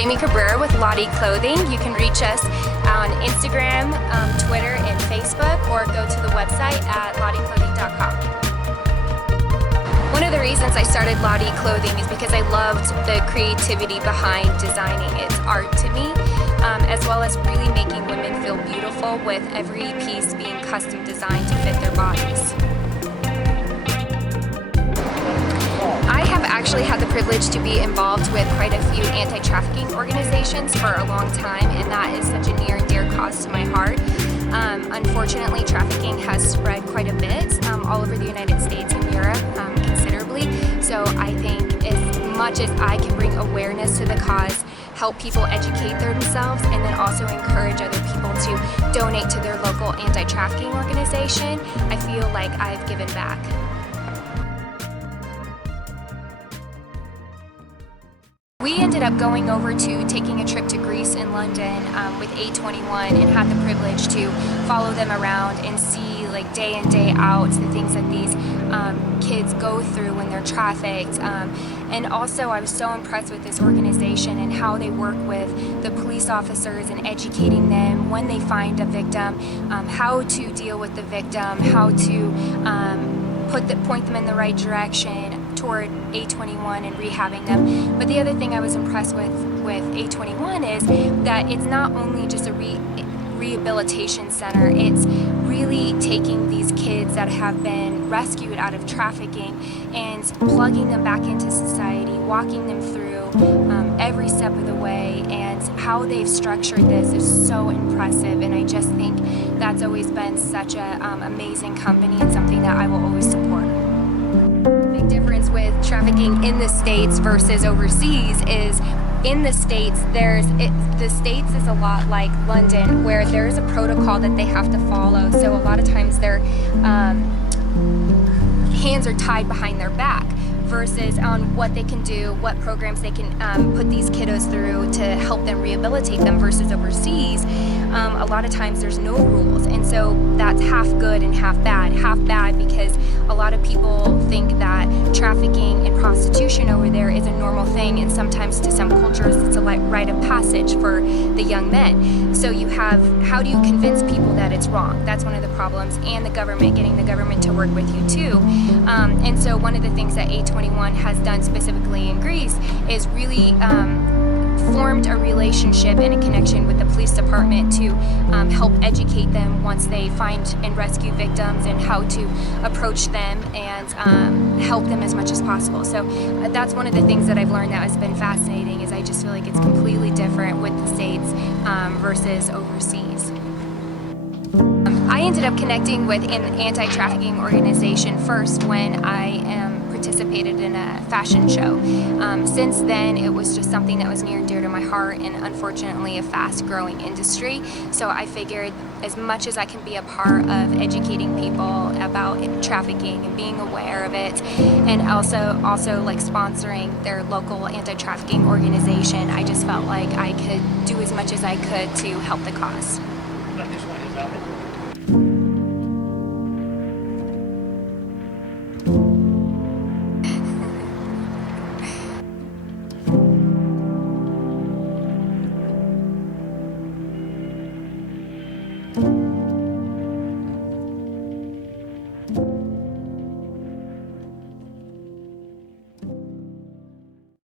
Amy Cabrera with Lotti Clothing. You can reach us on Instagram, Twitter, and Facebook, or go to the website at lotticlothing.com. One of the reasons I started Lotti Clothing is because I loved the creativity behind designing. It's art to me, as well as really making women feel beautiful with every piece being custom designed to fit their bodies. I have actually had the privilege to be involved with quite a few anti-trafficking organizations for a long time, and that is such a near and dear cause to my heart. Unfortunately, trafficking has spread quite a bit all over the United States and Europe considerably. So I think as much as I can bring awareness to the cause, help people educate themselves, and then also encourage other people to donate to their local anti-trafficking organization, I feel like I've given back. We ended up going over to taking a trip to Greece and London with A21, and had the privilege to follow them around and see like day in, day out the things that these kids go through when they're trafficked. And also I was so impressed with this organization and how they work with the police officers and educating them when they find a victim, how to deal with the victim, how to point them in the right direction toward A21 and rehabbing them. But the other thing I was impressed with A21 is that it's not only just a rehabilitation center, it's really taking these kids that have been rescued out of trafficking and plugging them back into society, walking them through every step of the way, and how they've structured this is so impressive, and I just think that's always been such an amazing company and something that I will always support. The big difference with trafficking in the States versus overseas is in the States, the States is a lot like London, where there's a protocol that they have to follow. So a lot of times their hands are tied behind their back, versus on what they can do, what programs they can put these kiddos through to help them rehabilitate them, versus overseas. A lot of times there's no rules, and so that's half good and half bad. Half bad because a lot of people think that trafficking and prostitution over there is a normal thing, and sometimes to some cultures it's a rite of passage for the young men. So you have, how do you convince people that it's wrong? That's one of the problems, and the government, getting the government to work with you too. And so one of the things that A21 has done specifically in Greece is really formed a relationship and a connection with the police department to help educate them once they find and rescue victims, and how to approach them and help them as much as possible. So that's one of the things that I've learned that has been fascinating, is I just feel like it's completely different with the States versus overseas. I ended up connecting with an anti-trafficking organization first when I participated in a fashion show. Since then, it was just something that was near and dear to my heart, and unfortunately a fast-growing industry. So I figured as much as I can be a part of educating people about trafficking and being aware of it, and also like sponsoring their local anti-trafficking organization, I just felt like I could do as much as I could to help the cause.